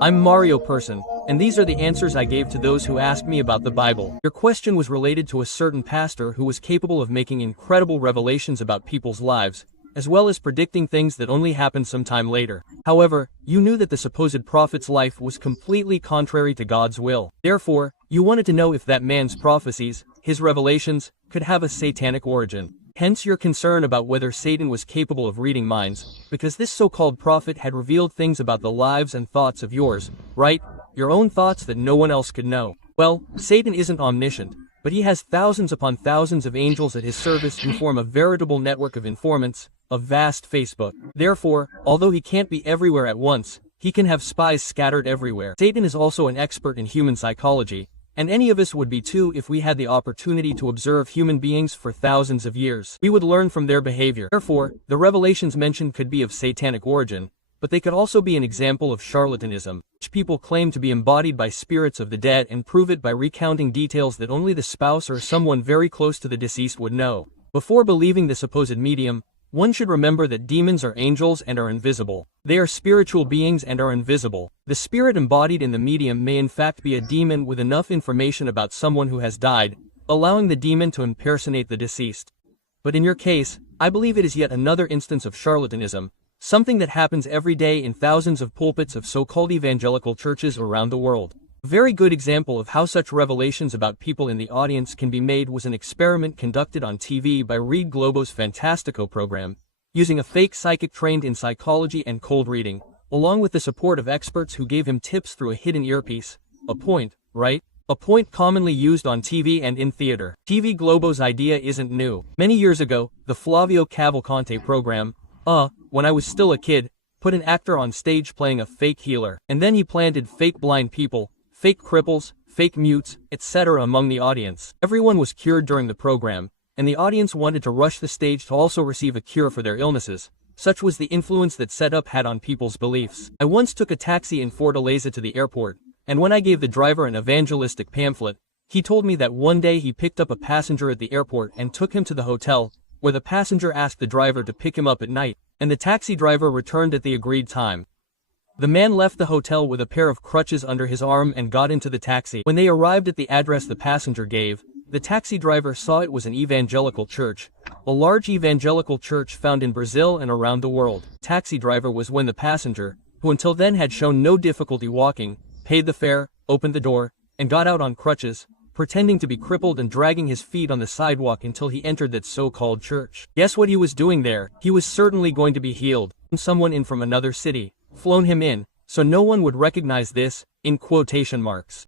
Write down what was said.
I'm Mario Person, and these are the answers I gave to those who asked me about the Bible. Your question was related to a certain pastor who was capable of making incredible revelations about people's lives, as well as predicting things that only happened sometime later. However, you knew that the supposed prophet's life was completely contrary to God's will. Therefore, you wanted to know if that man's prophecies, his revelations, could have a satanic origin. Hence your concern about whether Satan was capable of reading minds, because this so-called prophet had revealed things about the lives and thoughts of yours, right? Your own thoughts that no one else could know. Well, Satan isn't omniscient, but he has thousands upon thousands of angels at his service who form a veritable network of informants, a vast Facebook. Therefore, although he can't be everywhere at once, he can have spies scattered everywhere. Satan is also an expert in human psychology, and any of us would be too if we had the opportunity to observe human beings for thousands of years. We would learn from their behavior. Therefore, the revelations mentioned could be of satanic origin, but they could also be an example of charlatanism, which people claim to be embodied by spirits of the dead and prove it by recounting details that only the spouse or someone very close to the deceased would know. Before believing the supposed medium, one should remember that demons are angels and are invisible. They are spiritual beings and are invisible. The spirit embodied in the medium may in fact be a demon with enough information about someone who has died, allowing the demon to impersonate the deceased. But in your case, I believe it is yet another instance of charlatanism, something that happens every day in thousands of pulpits of so-called evangelical churches around the world. A very good example of how such revelations about people in the audience can be made was an experiment conducted on TV by Reed Globo's Fantastico program, using a fake psychic trained in psychology and cold reading, along with the support of experts who gave him tips through a hidden earpiece. A point, right? A point commonly used on TV and in theater. TV Globo's idea isn't new. Many years ago, the Flavio Cavalcante program, when I was still a kid, put an actor on stage playing a fake healer, and then he planted fake blind people, fake cripples, fake mutes, etc. among the audience. Everyone was cured during the program, and the audience wanted to rush the stage to also receive a cure for their illnesses. Such was the influence that setup had on people's beliefs. I once took a taxi in Fortaleza to the airport, and when I gave the driver an evangelistic pamphlet, he told me that one day he picked up a passenger at the airport and took him to the hotel, where the passenger asked the driver to pick him up at night, and the taxi driver returned at the agreed time. The man left the hotel with a pair of crutches under his arm and got into the taxi. When they arrived at the address the passenger gave, the taxi driver saw it was an evangelical church, a large evangelical church found in Brazil and around the world. Taxi driver was when the passenger, who until then had shown no difficulty walking, paid the fare, opened the door, and got out on crutches, pretending to be crippled and dragging his feet on the sidewalk until he entered that so-called church. Guess what he was doing there? He was certainly going to be healed. Someone in from another city flown him in, so no one would recognize this, in quotation marks.